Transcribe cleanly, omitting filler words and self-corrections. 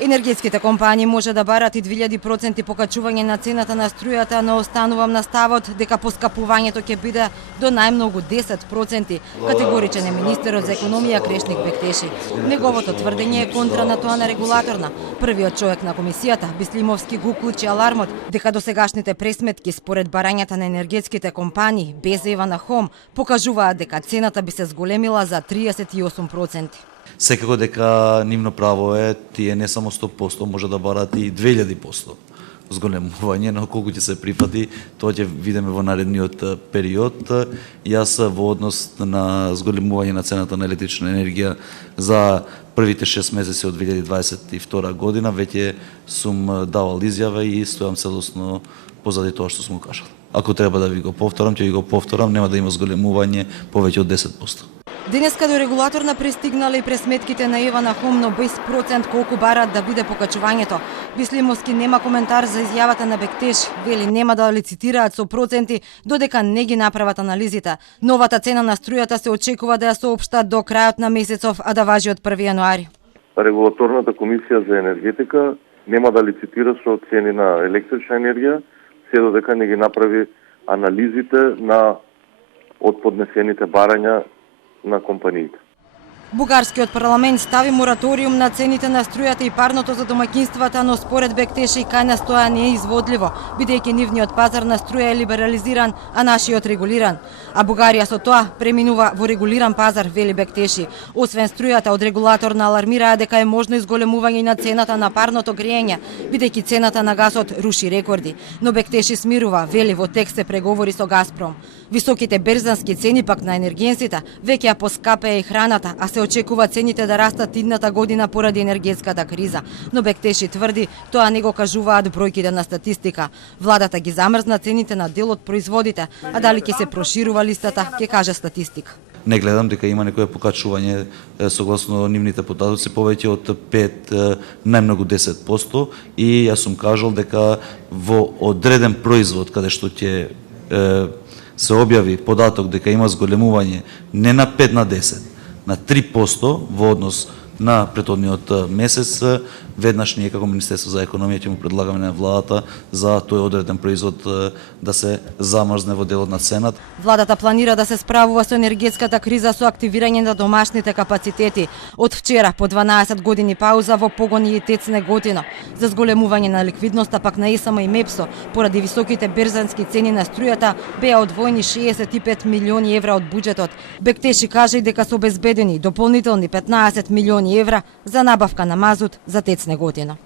Енергетските компании може да барат и 2000% покачување на цената на струјата, но останувам на ставот дека поскапувањето ќе биде до најмногу 10%, категоричен е министерот за економија Крешник Бектеши. Неговото тврдење е контра на тоа на регулаторна. Првиот човек на комисијата, Бислимовски, го уклучи алармот дека досегашните пресметки според барањата на енергетските компании без Ева на Хом покажуваат дека цената би се зголемила за 38%. Секако дека нивно право е, тие не само 100%, може да барат и 2000% зголемување, но колку ќе се прифати, тоа ќе видиме во наредниот период. Јас во однос на зголемување на цената на електрична енергија за првите 6 месеци од 2022 година веќе сум давал изјава и стојам целосно позади тоа што сум кажал. Ако треба да ви го повторам, ќе ви го повторам, нема да има зголемување повеќе од 10%. Денеска до регулаторна пристигнале и пресметките на Ева на Хом, но без процент колку барат да биде покачувањето. Бислимовски нема коментар за изјавата на Бектеш, вели нема да лицитираат со проценти додека не ги направат анализите. Новата цена на струјата се очекува да ја соопштат до крајот на месецов, а да важи од 1 јануари. Регулаторната комисија за енергетика нема да лицитира со цени на електрична енергија, се додека не ги направи анализите на од поднесените барања на компаниите. Бугарскиот парламент стави мораториум на цените на струјата и парното за домаќинствата, но според Бектеши кај нас тоа не е изводливо, бидејќи нивниот пазар на струја е либерализиран, а нашиот регулиран. А Бугарија со тоа преминува во регулиран пазар, вели Бектеши. Освен струјата, од регулаторна алармираа дека е можно изголемување на цената на парното грејење, бидејќи цената на газот руши рекорди. Но Бектеши смирува, вели во текст се преговори со Газпром. Високите берзански цени пак на енергенците веќе ја поскапеа и храната, а се очекува цените да растат идната година поради енергетската криза. Но Бектеши тврди, тоа не го кажуваат бројките на статистика. Владата ги замрзна цените на дел од производите, а дали ќе се проширува листата, ќе каже статистика. Не гледам дека има некое покачување согласно нивните податоци повеќе од 5, најмногу 10%, и јас сум кажал дека во одреден производ каде што ќе се објави податок дека има зголемување не на 5 на 10, на 3% во однос на претhodниот месец, веднаш ние како Министерство за економија ќе му предлагаме на владата за тој одреден производ да се замрзне во делот на цената. Владата планира да се справува со енергетската криза со активирање на домашните капацитети. Од вчера по 12 години пауза во погони и ТЕЦ Неготино. За зголемување на ликвидноста пак на ЕСМ и МЕПСО поради високите берзански цени на струјата беа одвоени 65 милиони евра од буџетот. Бектеши каже и дека се обезбедени дополнителни 15 милиони евра за набавка на мазут за ТЕЦ Неготино.